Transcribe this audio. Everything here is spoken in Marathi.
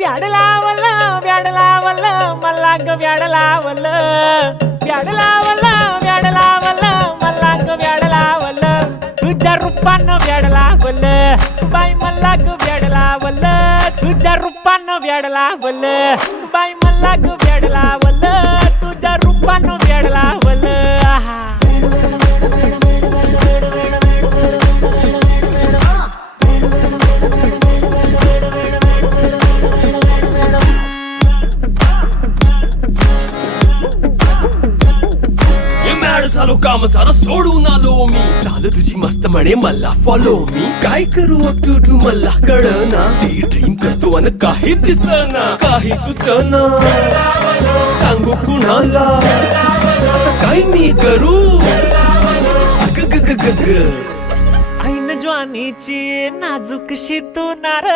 व्याड लावलं व्याड लावलं मला ग व्याड लावलं व्याड लावलं व्याड लावलं मला ग व्याड लावलं तुझ्या रूपानं व्याड लावलं बाई मला ग व्याड लावलं तुझ्या रूपानं व्याड लावलं बाई मला ग व्याड लावलं तुझ्या रूपानं व्याड लावलं झालो काम सारा सोडून आलो मी झालं तुझी मस्त म्हणे मला फॉलो मी काय करू अक्टू मला कळना ती ड्रीम करतो आणि काही दिसना काही सुचना सांगू कुणाला आता काय मी करू अग ग ग ग ग ऐन ज्वानीची नाजूक शी तू नार